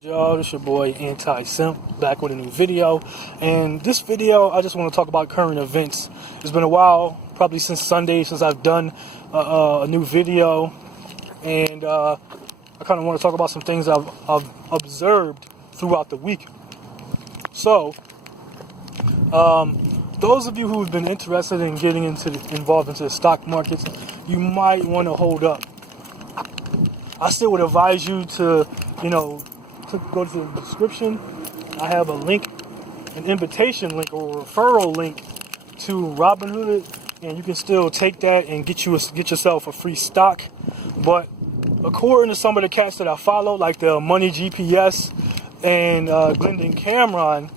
Yo, this your boy Anti-simp back with a new video, and this video I just want to talk about current events. It's been a while, probably since Sunday, since I've done a new video, and I kind of want to talk about some things I've observed throughout the week. So, those of you who've been interested in getting involved into the stock markets, you might want to hold up. I still would advise you to, go to the description. I have a link, an invitation link or a referral link to Robinhood, and you can still take that and get yourself a free stock. But according to some of the cats that I follow, like the Money GPS and Glendon Cameron,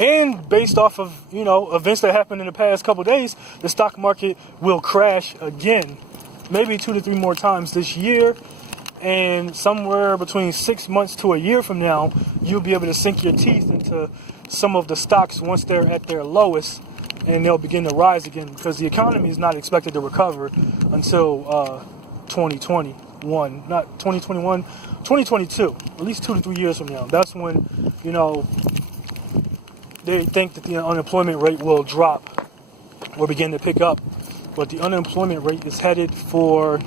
and based off of events that happened in the past couple days, the stock market will crash again, maybe 2 to 3 more times this year. And somewhere between 6 months to a year from now, you'll be able to sink your teeth into some of the stocks once they're at their lowest, and they'll begin to rise again, because the economy is not expected to recover until 2021, not 2021, 2022, at least 2 to 3 years from now. That's when, they think that the unemployment rate will drop or begin to pick up. But the unemployment rate is headed for,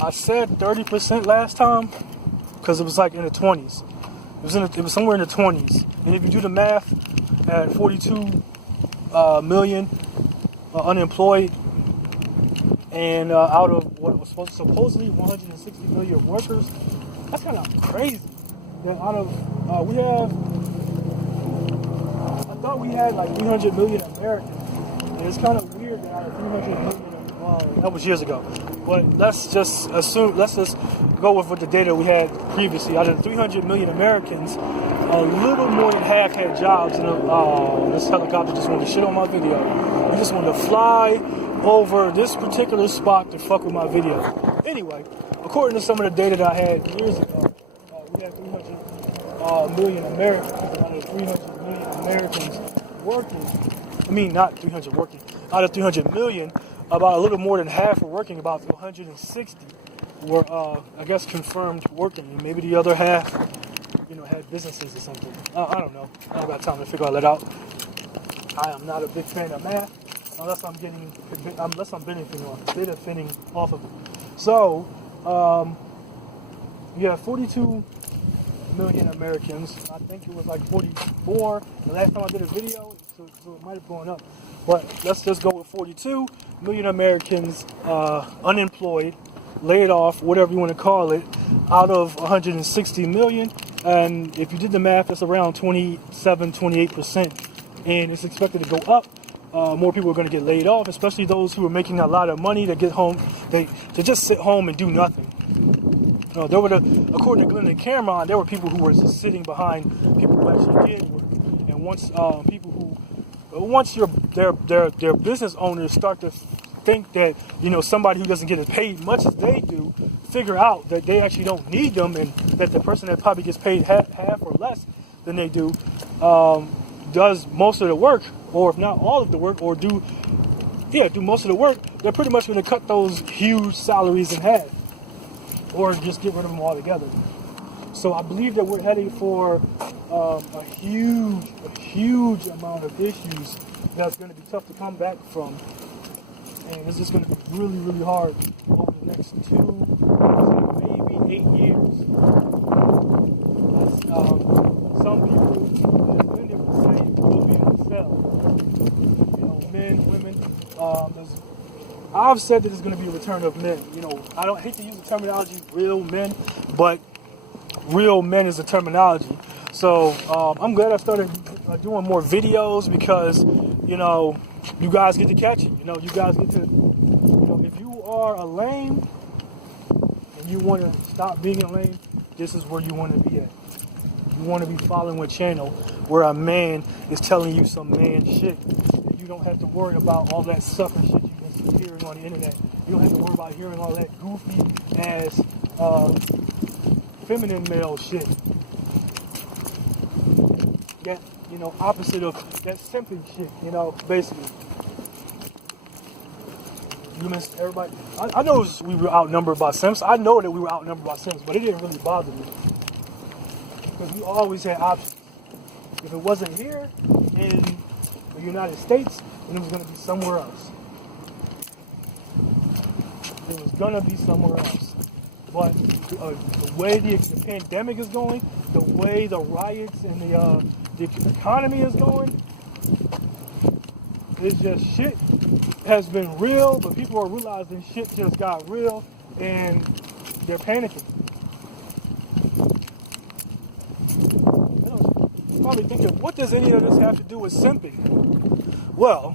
I said 30% last time, because it was like in the 20s. It was somewhere in the 20s. And if you do the math, at 42 million unemployed, and out of what was supposedly 160 million workers, that's kind of crazy. That out of I thought we had like 300 million Americans, and it's kind of weird that out of 300 million. That was years ago, but let's just go with the data we had previously. Out of 300 million Americans, a little more than half had jobs. And this helicopter just wanted to shit on my video. He just wanted to fly over this particular spot to fuck with my video. Anyway, according to some of the data that I had years ago, we had 300 million Americans. Out of 300 million Americans working, not 300 working. Out of 300 million. About a little more than half were working. About 160 were, I guess, confirmed working, and maybe the other half, had businesses or something. I don't know. I don't got time to figure all that out. I am not a big fan of math, unless I'm benefiting off of it. So, you have 42 million Americans. I think it was like 44 the last time I did a video, so it might have gone up. But let's just go with 42 million Americans unemployed, laid off, whatever you want to call it, out of 160 million. And if you did the math, it's around 28%. And it's expected to go up. More people are going to get laid off, especially those who are making a lot of money. They get home, they just sit home and do nothing. According to Glendon Cameron, there were people who were just sitting behind people who actually did work. And once their business owners start to think that somebody who doesn't get as paid much as they do, figure out that they actually don't need them, and that the person that probably gets paid half or less than they do does most of the work, or if not all of the work, or do most of the work, they're pretty much going to cut those huge salaries in half, or just get rid of them altogether. So I believe that we're heading for a huge amount of issues that's going to be tough to come back from. And it's just going to be really, really hard over the next 2 to maybe 8 years. Some people, as Linda would say, will be themselves. Men, women. I've said that it's going to be a return of men. I don't hate to use the terminology real men, but real men is the terminology. So I'm glad I started doing more videos, because you guys get to catch it. You guys get to, if you are a lame and you want to stop being a lame, this is where you want to be at. You want to be following a channel where a man is telling you some man shit. You don't have to worry about all that sucker shit you've been hearing on the internet. You don't have to worry about hearing all that goofy ass feminine male shit. That, opposite of that simping shit, basically. You missed everybody. I know we were outnumbered by simps. I know that we were outnumbered by simps, but it didn't really bother me. Because we always had options. If it wasn't here in the United States, then it was going to be somewhere else. It was going to be somewhere else. But the way the pandemic is going, the way the riots and the economy is going, it's just shit has been real, but people are realizing shit just got real, and they're panicking. You're probably thinking, what does any of this have to do with simping? Well,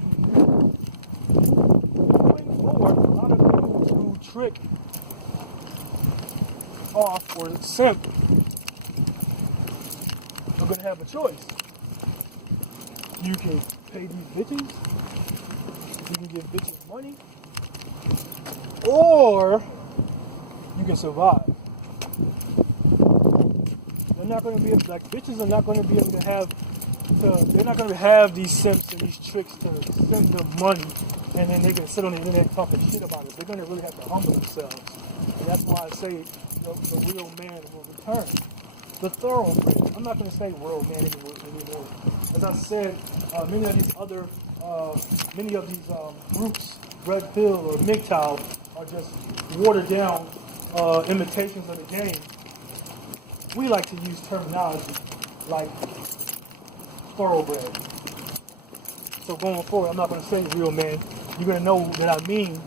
going forward, a lot of people who trick off or simp are going to have a choice. You can pay these bitches, you can give bitches money, or you can survive. They're not going to be able, like, bitches are not going to be able to have, they're not going to have these simps and these tricks to send them money, and then they can sit on the internet talking shit about it. They're going to really have to humble themselves. And that's why I say the real man will return. The thoroughbred. I'm not going to say real man anymore. As I said, many of these groups, Red Pill or MGTOW, are just watered down imitations of the game. We like to use terminology like thoroughbred. So going forward, I'm not going to say real man. You're going to know that I mean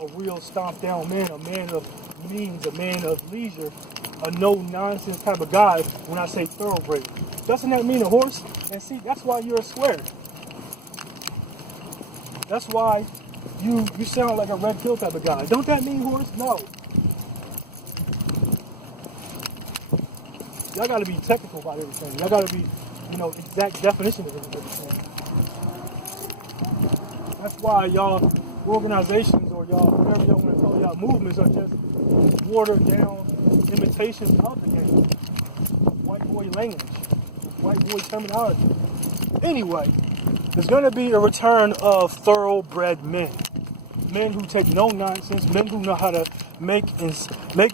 a real stomped down man, a man of means, a man of leisure, a no-nonsense type of guy when I say thoroughbred. Doesn't that mean a horse? And see, that's why you're a square. That's why you sound like a Red Pill type of guy. Don't that mean horse? No. Y'all got to be technical about everything. Y'all got to be, exact definition of everything. That's why y'all organizations or y'all, whatever y'all want to call y'all movements, are just watered down imitations of the game. White boy language. White boy terminology. Anyway, there's going to be a return of thoroughbred men. Men who take no nonsense, men who know how to make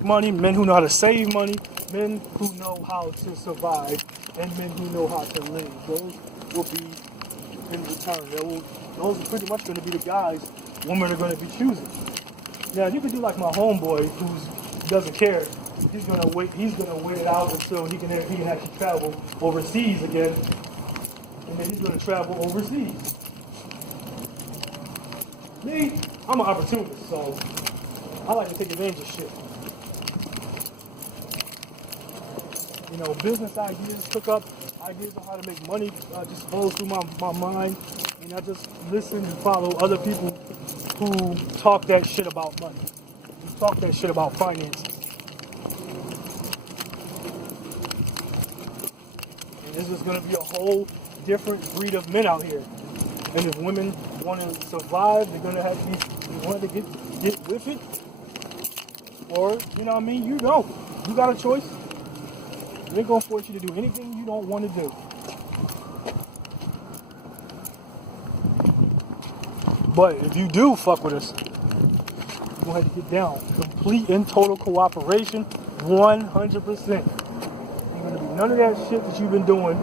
money, men who know how to save money, men who know how to survive, and men who know how to live. Those will be in return. Those are pretty much going to be the guys women are going to be choosing. Now, you can do like my homeboy who doesn't care. He's going to wait it out until he can actually travel overseas again. And then he's going to travel overseas. Me, I'm an opportunist, so I like to take advantage of shit. Business ideas, cook up ideas on how to make money just flows through my mind. And I just listen and follow other people who talk that shit about money, who talk that shit about finances. And this is going to be a whole different breed of men out here. And if women want to survive, they're going to have to get with it. Or, you got a choice. They're going to force you to do anything you don't want to do. But if you do fuck with us, you're going to have to get down. Complete and total cooperation, 100%. Ain't going to be none of that shit that you've been doing.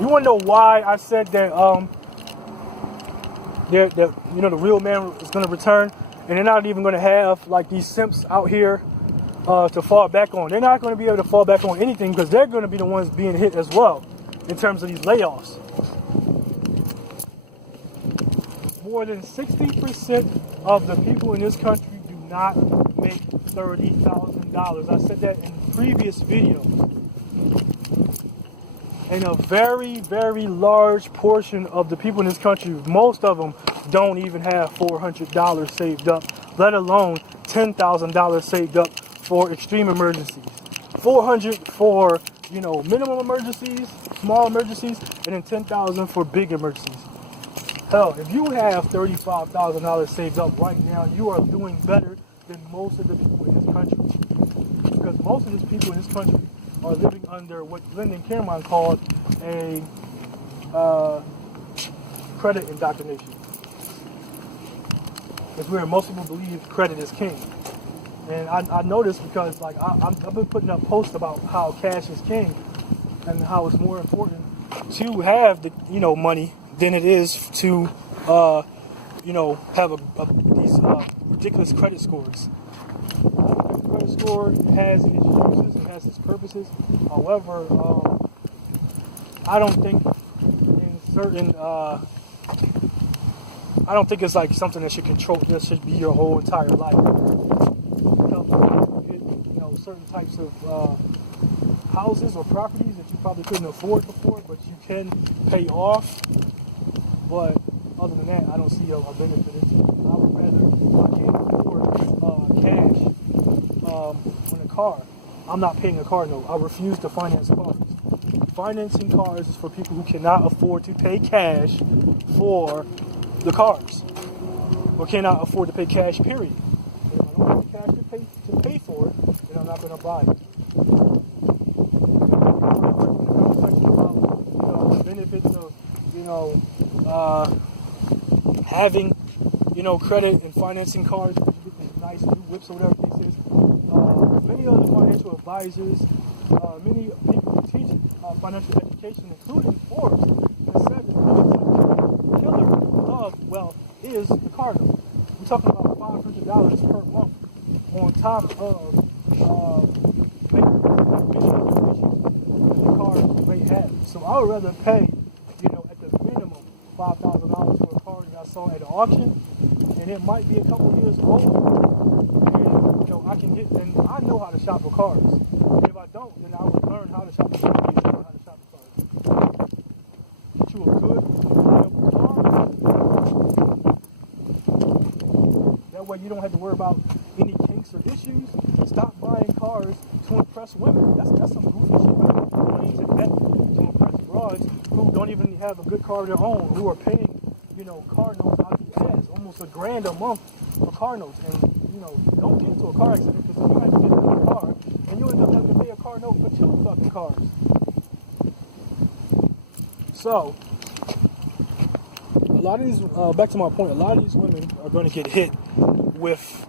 You want to know why I said that the real man is going to return, and they're not even going to have like these simps out here to fall back on. They're not going to be able to fall back on anything because they're going to be the ones being hit as well in terms of these layoffs. More than 60% of the people in this country do not make $30,000. I said that in the previous video. And a very, very large portion of the people in this country, most of them don't even have $400 saved up, let alone $10,000 saved up for extreme emergencies. $400 for, minimum emergencies, small emergencies, and then $10,000 for big emergencies. Hell, if you have $35,000 saved up right now, you are doing better than most of the people in this country. Because most of these people in this country are living under what Lyndon Cameron called a credit indoctrination. is where most people believe credit is king. And I noticed because like I've been putting up posts about how cash is king and how it's more important to have the money than it is to have these ridiculous credit scores. The credit score has its uses, it has its purposes. However, I don't think in certain I don't think it's like something that should be your whole entire life. Certain types of houses or properties that you probably couldn't afford before, but you can pay off. But other than that, I don't see a benefit into it. I would rather, if I can't afford cash on a car, I'm not paying a car note. I refuse to finance cars. Financing cars is for people who cannot afford to pay cash for the cars, or cannot afford to pay cash, period. If I don't have cash to pay for it, then I'm not going to buy it. The benefits of having credit and financing cars, you get these nice new whips or whatever this is. Many other financial advisors, many people who teach financial education, including Forbes, have said that the killer of wealth is the car note. We're talking about $500 per month on top of the cars may have. So I would rather pay, at the minimum $5,000 for a car that I saw at an auction, and it might be a couple years old. And I know how to shop for cars. And if I don't, then I would learn how to shop for cars. Get you a good, reliable car. That way you don't have to worry about any kinks or issues. Stop buying cars to impress women. That's some goofy shit right now. Going into debt to impress Brawds who don't even have a good car of their own, who are paying, car notes out the ass, almost $1,000 a month for car notes. And, don't get into a car accident, because you might get into a car and you end up having to pay a car note for 2 fucking cars. So, a lot of these, back to my point, a lot of these women are going to get hit with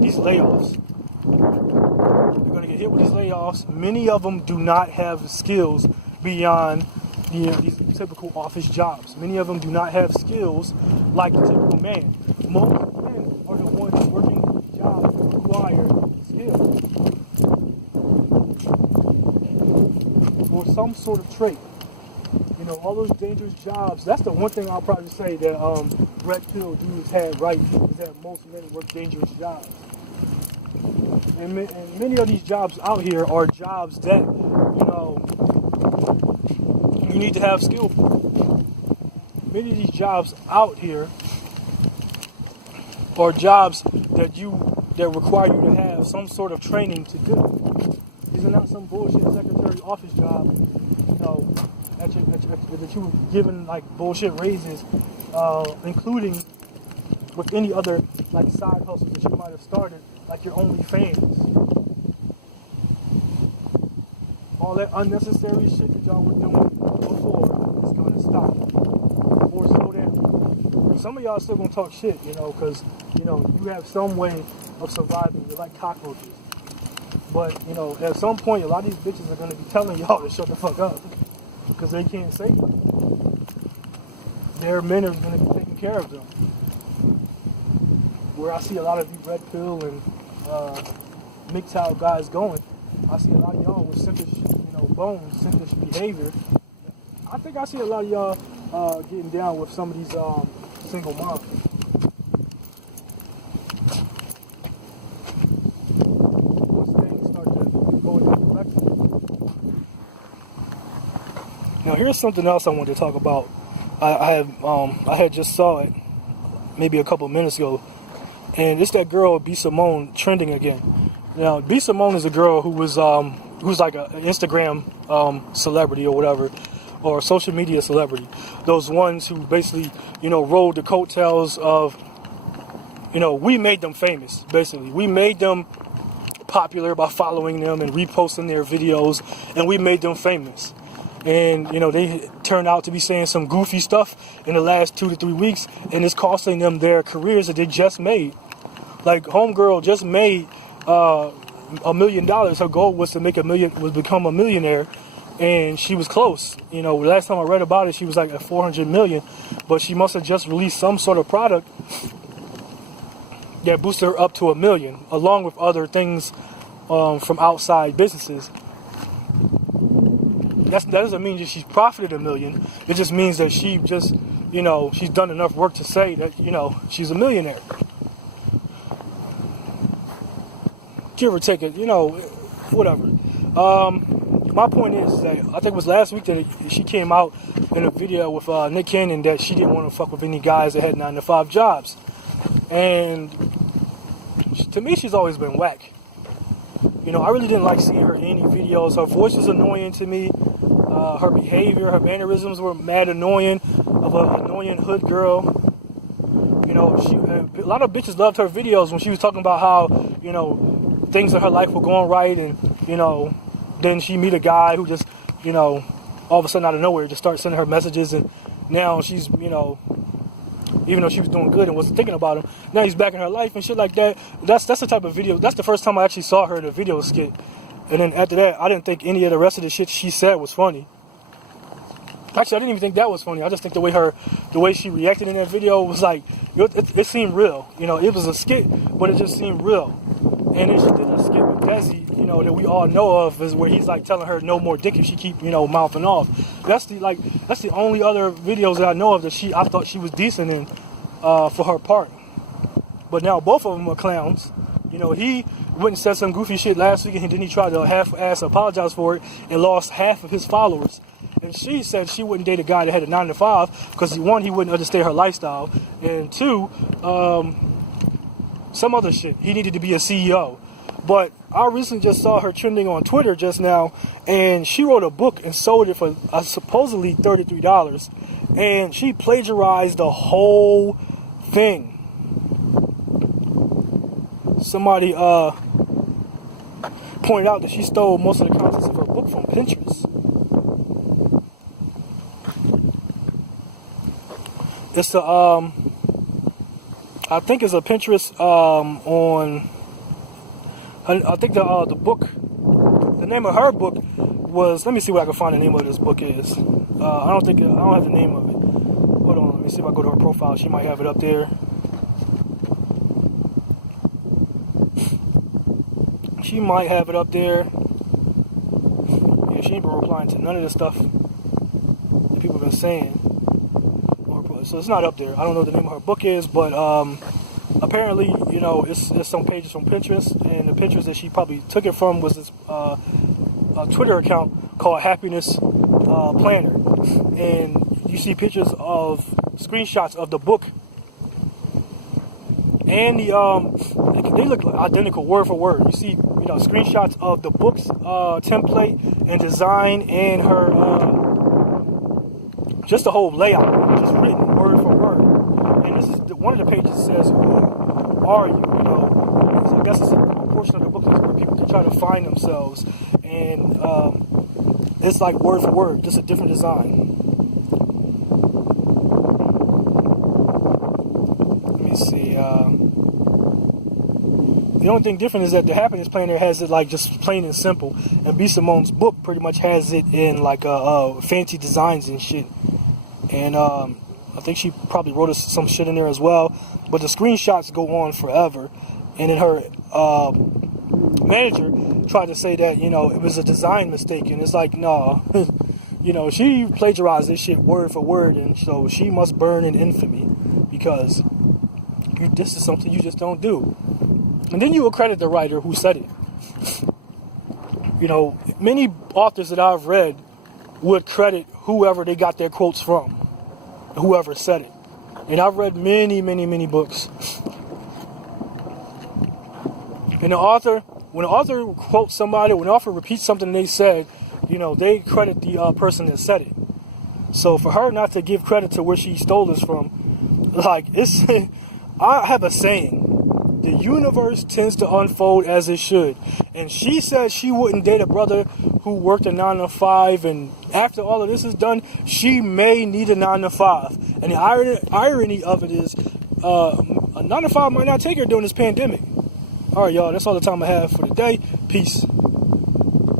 these layoffs. They're going to get hit with these layoffs. Many of them do not have skills beyond these typical office jobs. Many of them do not have skills like the typical man. Most men are the ones working jobs that require skills or some sort of trait. All those dangerous jobs. That's the one thing I'll probably say that red pill dudes had right, is that most men work dangerous jobs. And many of these jobs out here are jobs that, you need to have skill for. Many of these jobs out here are jobs that require you to have some sort of training to do. These are not some bullshit secretary office job, that you were given like bullshit raises, including with any other like side hustles that you might have started, like your OnlyFans. All that unnecessary shit that y'all were doing before is going to stop or slow down. Some of y'all still going to talk shit, because, you have some way of surviving. You're like cockroaches. But, at some point, a lot of these bitches are going to be telling y'all to shut the fuck up because they can't save them. Their men are going to be taking care of them. Where I see a lot of you red pill and MGTOW guys going, I see a lot of y'all with simpish, bones, simpish behavior. I think I see a lot of y'all getting down with some of these single moms. Once things start to go in that direction. Now here's something else I wanted to talk about. I had just saw it maybe a couple minutes ago, and it's that girl B Simone trending again. Now B Simone is a girl who was who's like an Instagram celebrity or whatever, or a social media celebrity. Those ones who basically, rode the coattails of, we made them famous, basically. We made them popular by following them and reposting their videos, and we made them famous. and you know they turned out to be saying some goofy stuff in the last 2 to 3 weeks, and it's costing them their careers that they just made. Like homegirl just made $1 million. Her goal was to become a millionaire, and she was close. You know, last time I read about it, she was like at 400 million, but she must have just released some sort of product that boosted her up to $1 million, along with other things from outside businesses. That doesn't mean that she's profited $1 million. It just means that she just, you know, she's done enough work to say that, you know, she's a millionaire. Give or take it, you know, whatever. My point is that I think it was last week that she came out in a video with Nick Cannon that she didn't want to fuck with any guys that had 9-to-5 jobs. And to me, she's always been whack. You know, I really didn't like seeing her in any videos. Her voice was annoying to me. Her behavior, her mannerisms were mad annoying, of an annoying hood girl. You know, a lot of bitches loved her videos when she was talking about how, you know, things in her life were going right, and, you know, then she meet a guy who just, you know, all of a sudden out of nowhere just starts sending her messages, and now she's, you know, even though she was doing good and wasn't thinking about him, now he's back in her life and shit like that. That's the type of video. That's the first time I actually saw her in a video skit. And then after that, I didn't think any of the rest of the shit she said was funny. Actually, I didn't even think that was funny. I just think the way she reacted in that video was like, it seemed real. You know, it was a skit, but it just seemed real. And then she did a skit with Desi, you know, that we all know of, is where he's like telling her no more dick if she keep, you know, mouthing off. That's the only other videos that I know of that I thought she was decent in for her part. But now both of them are clowns. You know, he went and said some goofy shit last week, and then he tried to half-ass apologize for it and lost half of his followers. And she said she wouldn't date a guy that had a 9-to-5 because, one, he wouldn't understand her lifestyle, and two, some other shit. He needed to be a CEO. But I recently just saw her trending on Twitter just now, and she wrote a book and sold it for supposedly $33, and she plagiarized the whole thing. Somebody pointed out that she stole most of the contents of her book from Pinterest. It's I think it's a Pinterest on. I think the book, the name of her book was. Let me see what I can find the name of this book is. I don't have the name of it. Hold on, let me see if I go to her profile. She might have it up there. She might have it up there. Yeah, she ain't been replying to none of the stuff that people have been saying. So it's not up there. I don't know what the name of her book is, but apparently, you know, it's some pages from Pinterest, and the Pinterest that she probably took it from was this a Twitter account called Happiness Planner, and you see pictures of screenshots of the book, and they look identical word for word. You see, you know, screenshots of the book's template and design, and her just the whole layout, just written word for word. And this is one of the pages says, "Who are you?" You know, so I guess it's a portion of the book is where people can try to find themselves, and it's like word for word, just a different design. Let me see. The only thing different is that the Happiness Planner has it like just plain and simple, and B. Simone's book pretty much has it in like fancy designs and shit. And I think she probably wrote us some shit in there as well. But the screenshots go on forever. And then her manager tried to say that, you know, it was a design mistake. And it's like, no. You know, she plagiarized this shit word for word. And so she must burn in infamy. Because this is something you just don't do. And then you will credit the writer who said it. You know, many authors that I've read would credit whoever they got their quotes from, whoever said it. And I've read many, many, many books. And when the author quotes somebody, when the author repeats something they said, you know, they credit the person that said it. So for her not to give credit to where she stole this from, like, I have a saying. the universe tends to unfold as it should. And she said she wouldn't date a brother who worked a 9 to 5, and after all of this is done, she may need a 9 to 5. And the irony of it is, a 9 to 5 might not take her during this pandemic. All right, y'all, that's all the time I have for today. Peace.